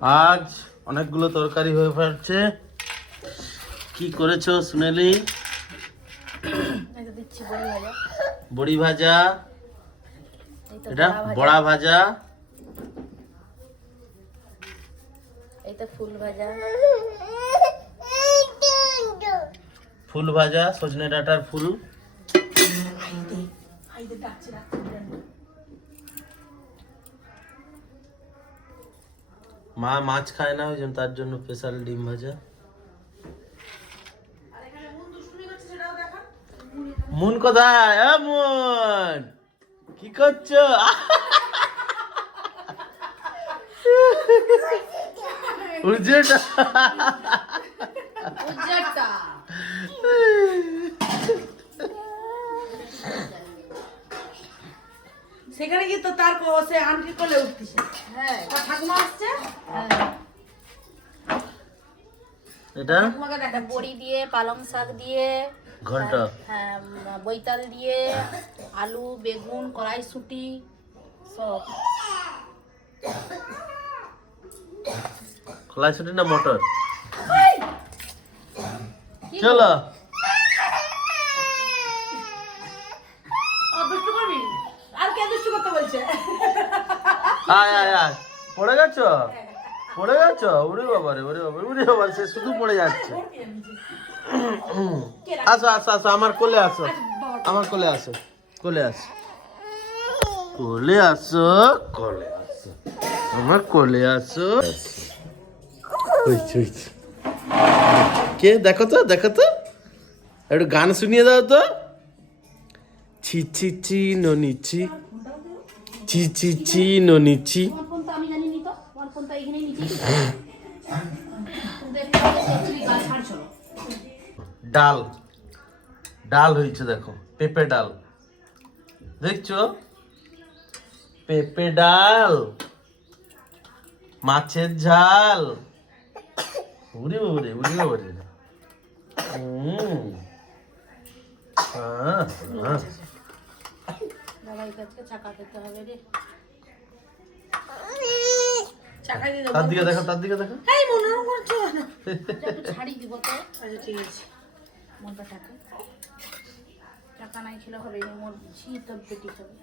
আজ অনেকগুলো তরকারি হয়ে পড়ছে কি করেছ সুনেলি? বড়ি ভাজা। এটা বড়া ভাজা। ফুল ভাজা। ফুল ভাজা সজনে ডাঁটার ফুল। মা মাছ খায় না ওই জন্য তার জন্য স্পেশাল ডিম ভাজা। মুন কোথায়? মুন কি করছ? উজ্জেটা সেখানে গিয়ে তো তার ক- সে আন্টি কোলে উঠতেছে। হ্যাঁ ঠাকুমা আসছে? হ্যাঁ। এটা? একটা বড়ি দিয়ে পালং শাক দিয়ে ঘন্ট। হ্যাঁ বৈতাল দিয়ে আলু বেগুন কড়াইশুটি সব। কলাইশুটি না মটর? চলো। আয় আয় আয়। পড়ে গেছ? পড়ে গেছ? ওরে বাবা রে ওরে বাবা ওরে বাবা, সে শুধু পড়ে যাচ্ছে। আসো আসো আসো, আমার কোলে আসো। আমার কোলে আসো কোলে আসো। কোলে আসো কোলে আসো। আমার কোলে আসো। কে? দেখো তো দেখো তো। একটু গান শুনিয়ে দাও তো। ছি ছি ছি ননিছি ছি। ছি ছি ননিছি তোমার ফোন তো আমি জানি নি তো তোমার ফোন তো এখানেই নিচে তুমি একটু আগে দেখছিলি গাছ ছাড়ছো ডাল। ডাল হয়েছে দেখো। পেঁপে ডাল। দেখছ? পেঁপে ডাল। মাছের ঝাল। উড়ি উড়ে উড়ি উড়ে হুম হ্যাঁ, হ্যাঁ। কাছে চাকা খেতে হবে রে। চাকা দিয়ে তার দিকে দেখো তার দিকে দেখো। এই মনোরম করছ কেন? একটু ছাড়ি দিব তো। আচ্ছা ঠিক আছে। মনটা টাকা টাকা নাই খেলে হবে না মোর ঝি তো পেটি হবে।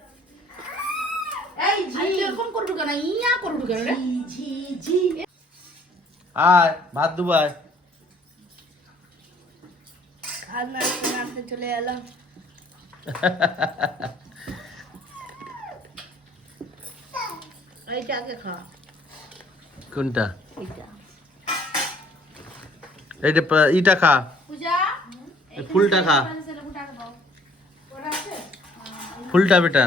এই আরে তুই এরকম করবি কেন? ইয়া করবি কেন রে? ঝি ঝি আয় ভাত দুবাই আর চলে এলাম। এইটা আগে খা। কোনটা? এইটা। এইটা ইটা খা। পূজা? ফুলটা খা। ফুলটা বেটা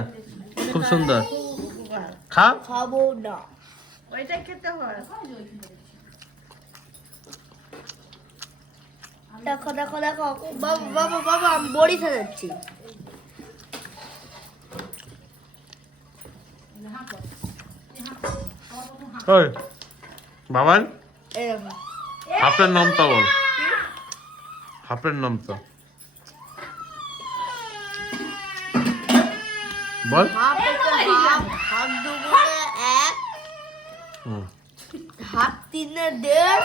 খুব সুন্দর। খা। খাব না। ওইটা খেতে হয়। দেখো দেখো দেখো। বাবা বাবা বাবা আমি বড়ি সাজাচ্ছি ওই, বাবান? হাফের নামটা বল। হাফের নামটা। বল। হাফ তিনে দেড়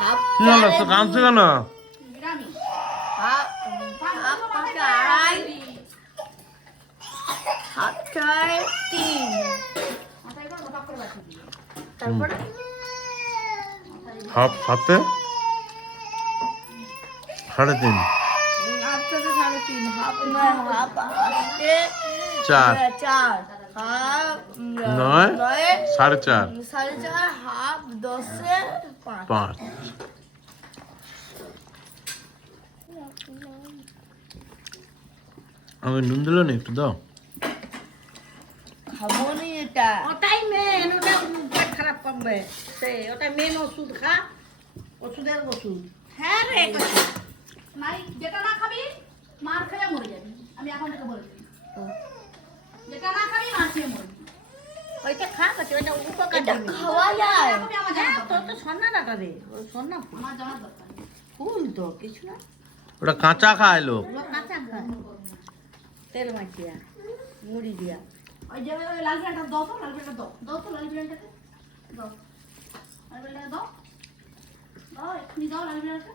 হাফ কি হলো, তো কাঁদছে কেন? হাফ ছয় তিন। তারপরে হাফ সাথে সাড়ে তিন। চার। নয় সাড়ে চার। সাড়ে চার হাফ দশে পাঁচ। পাঁচ আমি নুন দিল না একটু দাও। খাব নি এটা ওটাই মেন ওটা পেট খারাপ করবে সে ওটা মেন ওষুধ খা। ওষুধের ওষুধ। হ্যাঁ রে নাই যেটা না খাবি মার খেয়ে মরে যাবি। আমি এখন থেকে বলে দিই যেটা না খাবি মার খেয়ে মরবি ওইটা খা কাছে ওইটা উপকার খাওয়া যায়। হ্যাঁ জানা তোর তো সন্না ডাটা রে। ওই সন্না ফুল। আমার জানার দরকার। ফুল তো কিছু না। ওটা কাঁচা খায় লোক। ওগুলো কাঁচা খায়। তেল মাখিয়া মুড়ি দিয়া। ওই যে ওই লাল পেনটা দাও তো লাল পেনটা দাও। দাও তো লাল পেনটাকে দাও লাল বেলাটা দাও দাও এক্ষুনি দাও লাল বেলাটা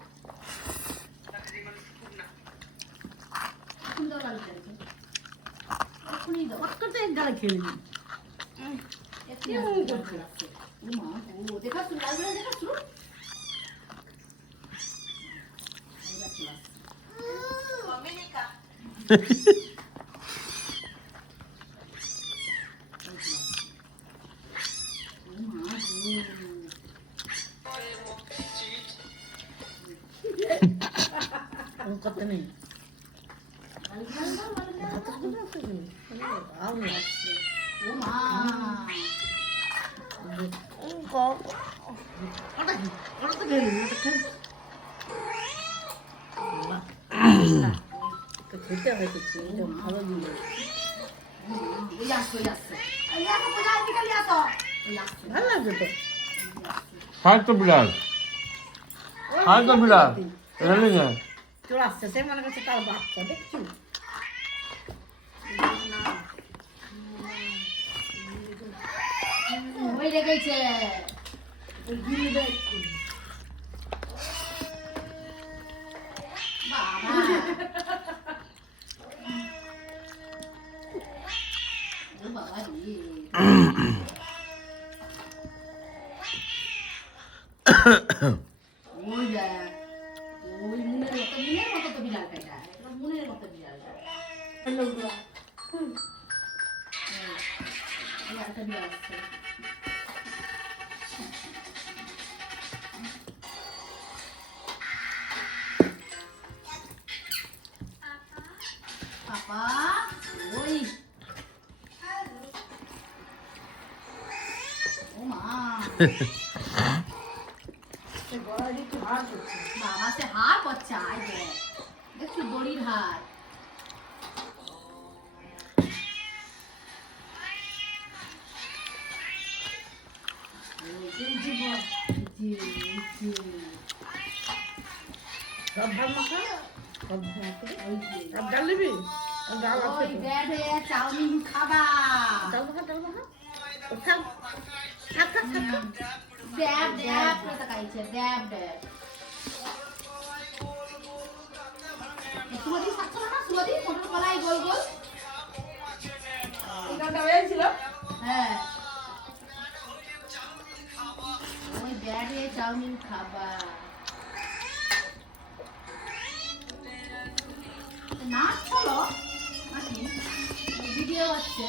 এক্ষুনি দাও লাল বেলাটা এক্ষুনি দাও কতটা গালে খেয়ে নিবি এক্ষুনি দাও লাল বেলাটা। ও মা ও দেখাচ্ছ লাল বেলা দেখাচ্ছ এইবার চলে আসছে। ও বিকালে আসো ওই আসছে ভালো লাগছে তো। হাই তো হাই এখানে চলে আসছে সে মনে করছে তার বাচ্চা দেখছি ওই রেখেছে ওই গিলবে বাবা এই একটা বিড়াল আসছে পাপা ওই ও মা সে গলায় একটু হাড় করছে বাবা সে হার করছে আয় দেখ দেখছি দড়ির হার চাউমিন খাবা। ড্যাব ড্যাব করে তাকাইছে ড্যাব ড্যাব সুমতি সাতশো না সুমতি মোটর কলাই গোল গোল হ্যাঁ ব্যাডে চাউমিন খাবা নাচ নাকি ভিডিও হচ্ছে